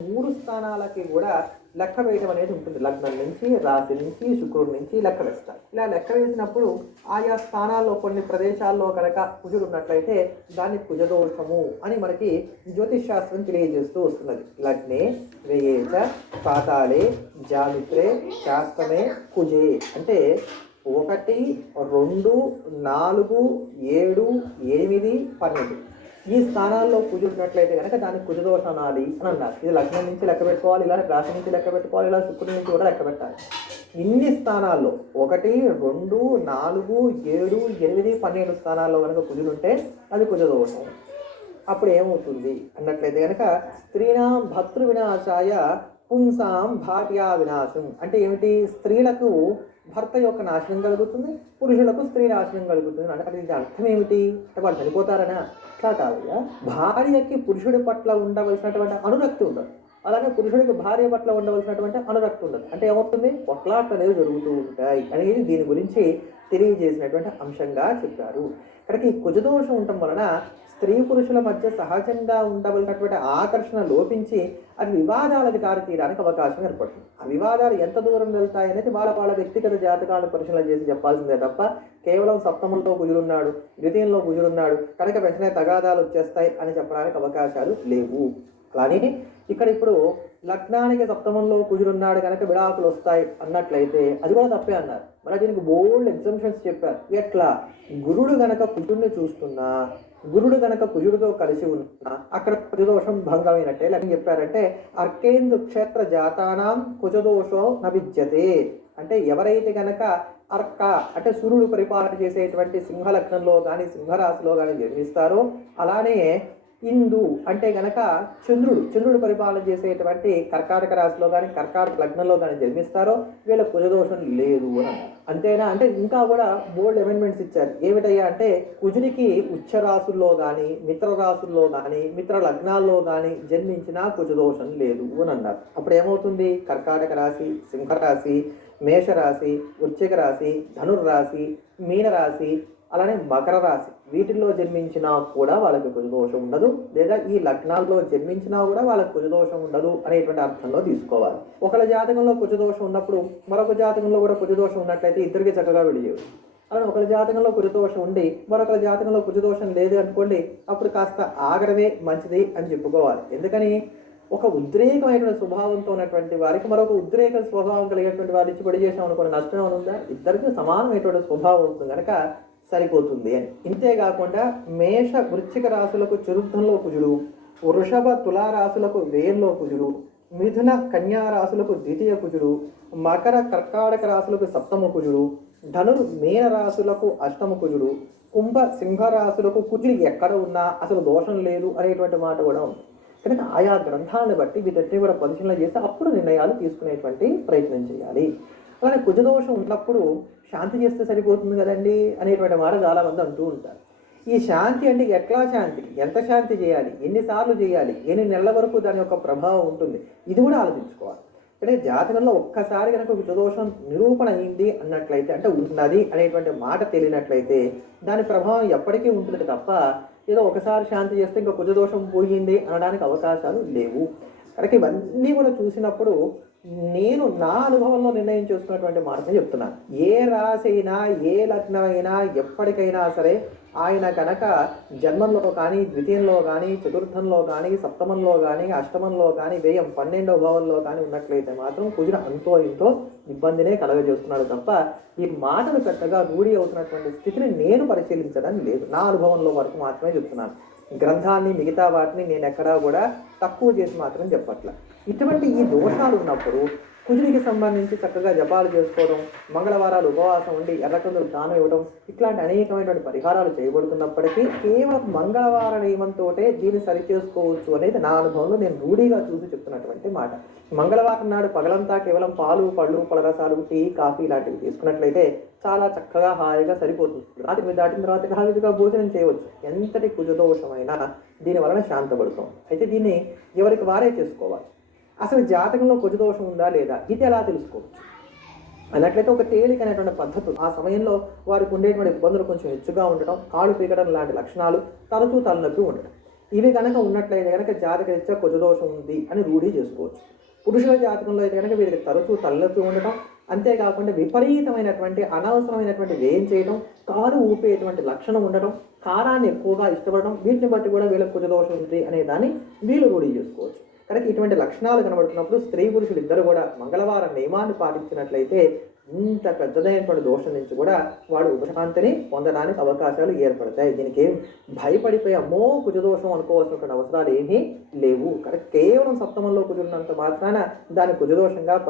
3 స్థానాలకి కూడా లెక్క వేయడం అనేది ఉంటుంది. లగ్నం నుంచి, రాశి నుంచి, శుక్రుడి నుంచి లెక్క వేస్తారు. ఇలా లెక్క వేసినప్పుడు ఆయా స్థానాల్లో కొన్ని ప్రదేశాల్లో కనుక కుజుడు ఉన్నట్లయితే దాన్ని కుజదోషము అని మనకి జ్యోతిష్ శాస్త్రం తెలియజేస్తూ వస్తున్నది. లగ్నే వ్యయేచ పాతాళే జామిత్రే శాస్త్రమే కుజే అంటే 1, 2, 4, 7, 8, 12 ఈ స్థానాల్లో కుజుడు ఉన్నట్లయితే కనుక దానికి కుజదోషం అనాలి అని అన్నారు. ఇది లగ్నం నుంచి లెక్క పెట్టుకోవాలి, ఇలా రాశి నుంచి లెక్క పెట్టుకోవాలి, ఇలా శుక్రుడి నుంచి కూడా లెక్క పెట్టాలి. ఇన్ని స్థానాల్లో 1, 2, 4, 7, 8, 12 స్థానాల్లో కనుక కుజుడు ఉంటే అది కుజదోషం. అప్పుడు ఏమవుతుంది అన్నట్లయితే కనుక స్త్రీనాం భర్తృ వినాశాయ పుంసాం భార్యా వినాశం అంటే ఏమిటి? స్త్రీలకు భర్త యొక్క నాశనం కలుగుతుంది, పురుషులకు స్త్రీ నాశనం కలుగుతుంది. అంటే దీని అర్థం ఏమిటి? అంటే వాళ్ళు చనిపోతారనా? అట్లా కాదుగా. భార్యకి పురుషుడి పట్ల ఉండవలసినటువంటి అనురక్తి ఉండదు, అలాగే పురుషుడికి భార్య పట్ల ఉండవలసినటువంటి అనురక్తి ఉండదు. అంటే ఏమవుతుంది? కొట్లాట్లు అనేవి జరుగుతూ ఉంటాయి అనేది దీని గురించి తెలియజేసినటువంటి అంశంగా చెప్పారు. ఇక్కడికి కుజదోషం ఉండటం వలన స్త్రీ పురుషుల మధ్య సహజంగా ఉండవలసినటువంటి ఆకర్షణ లోపించి అది వివాదాలకు దారితీయడానికి అవకాశం ఏర్పడుతుంది. ఆ వివాదాలు ఎంత దూరం వెళ్తాయి అనేది వాళ్ళ వ్యక్తిగత జాతకాలను పరిశీలన చేసి చెప్పాల్సిందే తప్ప కేవలం సప్తమంలో కుజుడున్నాడు, ద్వితీయంలో కుజుడున్నాడు కనుక వెంటనే తగాదాలు వచ్చేస్తాయి అని చెప్పడానికి అవకాశాలు లేవు. కానీ ఇప్పుడు లగ్నానికి సప్తమంలో కుజుడున్నాడు కనుక విడాకులు వస్తాయి అన్నట్లయితే అది కూడా తప్పే అన్నారు. మరి దీనికి బోల్డ్ ఎగ్జంప్షన్స్ చెప్పారు. ఎట్లా? గురుడు గనక కుజుడిని చూస్తున్నా, గురుడు గనక కుజుడితో కలిసి ఉన్నా అక్కడ కుజదోషం భంగమైనట్టే. లేక చెప్పారంటే అర్కేందు క్షేత్ర జాతానాం కుజదోషో నవిద్యతే అంటే ఎవరైతే గనక అర్క అంటే సూర్యుడు పరిపాలన చేసేటువంటి సింహలగ్నంలో కానీ సింహరాశిలో కానీ జన్మిస్తారో, అలానే ఇందు అంటే గనక చంద్రుడు పరిపాలన చేసేటువంటి కర్కాటక రాశిలో కానీ కర్కాటక లగ్నంలో కానీ జన్మిస్తారో వీళ్ళ కుజదోషం లేదు అని అన్నారు. అంతేనా? అంటే ఇంకా కూడా బోల్డ్ అమెండ్మెంట్స్ ఇచ్చారు. ఏమిటయ్యా అంటే కుజునికి ఉచ్చ రాశుల్లో కానీ మిత్ర రాశుల్లో కానీ మిత్ర లగ్నాల్లో కానీ జన్మించినా కుజదోషం లేదు అని అన్నారు. అప్పుడు ఏమవుతుంది? కర్కాటక రాశి, సింహరాశి, మేషరాశి, వృశ్చిక రాశి, ధనుర్రాశి, మీనరాశి, అలానే మకర రాశి వీటిల్లో జన్మించినా కూడా వాళ్ళకి కుజదోషం ఉండదు, లేదా ఈ లగ్నాల్లో జన్మించినా కూడా వాళ్ళకి కుజదోషం ఉండదు అనేటువంటి అర్థంలో తీసుకోవాలి. ఒకళ్ళ జాతకంలో కుజదోషం ఉన్నప్పుడు మరొక జాతకంలో కూడా కుజదోషం ఉన్నట్లయితే ఇద్దరికి చక్కగా విడిచేయచ్చు. అలానే ఒకళ్ళ జాతకంలో కుజదోషం ఉండి మరొకళ్ళ జాతకంలో కుజదోషం లేదు అనుకోండి, అప్పుడు కాస్త ఆగడమే మంచిది అని చెప్పుకోవాలి. ఎందుకని? ఒక ఉద్రేకమైనటువంటి స్వభావంతో ఉన్నటువంటి వారికి మరొక ఉద్రేక స్వభావం కలిగేటువంటి వారి నుంచి పొడి చేసాం అనుకోండి, నష్టం అని ఉందా? ఇద్దరికి సమానమైనటువంటి స్వభావం ఉంటుంది కనుక సరిపోతుంది అని. ఇంతేకాకుండా మేష వృశ్చిక రాశులకు చతుర్థంలో కుజుడు, వృషభ తులారాశులకు వ్యయంలో కుజుడు, మిథున కన్యా రాశులకు ద్వితీయ కుజుడు, మకర కర్కాటక రాశులకు సప్తమ కుజుడు, ధనుర్ మీన రాశులకు అష్టమ కుజుడు, కుంభ సింహ రాశులకు కుజుడు ఎక్కడ ఉన్నా అసలు దోషం లేదు అనేటువంటి మాట కూడా ఉంది. కనుక ఆయా గ్రంథాలను బట్టి వీటన్ని కూడా పరిశీలన చేసి అప్పుడు నిర్ణయాలు తీసుకునేటువంటి ప్రయత్నం చేయాలి. అలానే కుజదోషం ఉన్నప్పుడు శాంతి చేస్తే సరిపోతుంది కదండి అనేటువంటి మాట చాలామంది అంటూ ఉంటారు. ఈ శాంతి అంటే ఎట్లా శాంతి, ఎంత శాంతి చేయాలి, ఎన్నిసార్లు చేయాలి, ఎన్ని నెలల వరకు దాని యొక్క ప్రభావం ఉంటుంది, ఇది కూడా ఆలోచించుకోవాలి. అంటే జాతకంలో ఒక్కసారి కనుక కుజదోషం నిరూపణ అయింది అన్నట్లయితే అంటే ఉన్నది అనేటువంటి మాట తెలియనట్లయితే దాని ప్రభావం ఎప్పటికీ ఉంటుంది తప్ప ఏదో ఒకసారి శాంతి చేస్తే ఇంకా కుజదోషం పోయింది అనడానికి అవకాశాలు లేవు. కనుక ఇవన్నీ కూడా చూసినప్పుడు నేను నా అనుభవంలో నిర్ణయం చేసుకున్నటువంటి మాటనే చెప్తున్నాను. ఏ రాశి అయినా ఏ లగ్నమైనా ఎప్పటికైనా సరే ఆయన కనుక జన్మంలో కానీ ద్వితీయంలో కానీ చతుర్థంలో కానీ సప్తమంలో కానీ అష్టమంలో కానీ వ్యయం 12వ భావంలో కానీ ఉన్నట్లయితే మాత్రం కుజుడు అంతో ఇంతో ఇబ్బందినే కలగజేస్తున్నాడు తప్ప ఈ మాటలు పెద్దగా రూఢి అవుతున్నటువంటి స్థితిని నేను పరిశీలించడం లేదు. నా అనుభవంలో వరకు మాత్రమే చెప్తున్నాను. గ్రంథాన్ని మిగతా వాటిని నేను ఎక్కడా కూడా తక్కువ చేసి మాత్రం చెప్పట్ల. ఇటువంటి ఈ దోషాలు ఉన్నప్పుడు కుజుడికి సంబంధించి చక్కగా జపాలు చేసుకోవడం, మంగళవారాలు ఉపవాసం ఉండి ఎర్రకందులు దానం ఇవ్వడం ఇట్లాంటి అనేకమైనటువంటి పరిహారాలు చేయబడుతున్నప్పటికీ కేవలం మంగళవార నియమంతో దీన్ని సరిచేసుకోవచ్చు అనేది నా అనుభవంలో నేను రూఢీగా చూసి చెప్తున్నటువంటి మాట. మంగళవారం నాడు పగలంతా కేవలం పాలు, పళ్ళు, పలరసాలు, టీ, కాఫీ ఇలాంటివి తీసుకున్నట్లయితే చాలా చక్కగా హాయిగా సరిపోతుంది. రాత్రి దాటిన తర్వాత హాయిగా భోజనం చేయవచ్చు. ఎంతటి కుజదోషమైనా దీని వలన శాంతపడుతుంది. అయితే దీన్ని ఎవరికి వారే చేసుకోవాలి. అసలు జాతకంలో కుజదోషం ఉందా లేదా ఇది ఎలా తెలుసుకోవచ్చు అన్నట్లయితే ఒక తేలికైనటువంటి పద్ధతులు ఆ సమయంలో వారికి ఉండేటువంటి ఇబ్బందులు కొంచెం హెచ్చుగా ఉండటం, కాళ్ళు పీకడం లాంటి లక్షణాలు, తరచూ తలనొప్పి ఉండటం. ఇవి కనుక ఉన్నట్లయితే కనుక జాతకరీత్యా కుజదోషం ఉంది అని రూఢి చేసుకోవచ్చు. పురుషుల జాతకంలో అయితే కనుక వీరికి తరచూ తలనొప్పి ఉండటం, అంతేకాకుండా విపరీతమైనటువంటి అనవసరమైనటువంటి వ్యయం చేయడం, కారు ఊపేటువంటి లక్షణం ఉండటం, కారాన్ని ఎక్కువగా ఇష్టపడడం, వీటిని బట్టి కూడా వీళ్ళకి కుజదోషం ఉంది అనే దాన్ని వీళ్ళు రూఢి చేసుకోవచ్చు. కనుక ఇటువంటి లక్షణాలు కనబడుతున్నప్పుడు స్త్రీ పురుషులు ఇద్దరు కూడా మంగళవారం నియమాన్ని పాటించినట్లయితే ఇంత పెద్దదైనటువంటి దోషం నుంచి కూడా వాడు ఉపశాంతిని పొందడానికి అవకాశాలు ఏర్పడతాయి. దీనికి ఏం భయపడిపోయి అమ్మో కుజదోషం అనుకోవాల్సినటువంటి అవసరాలు ఏమీ లేవు. కనుక కేవలం సప్తమంలో కుజున్నంత మాత్రాన దాన్ని కుజదోషంగా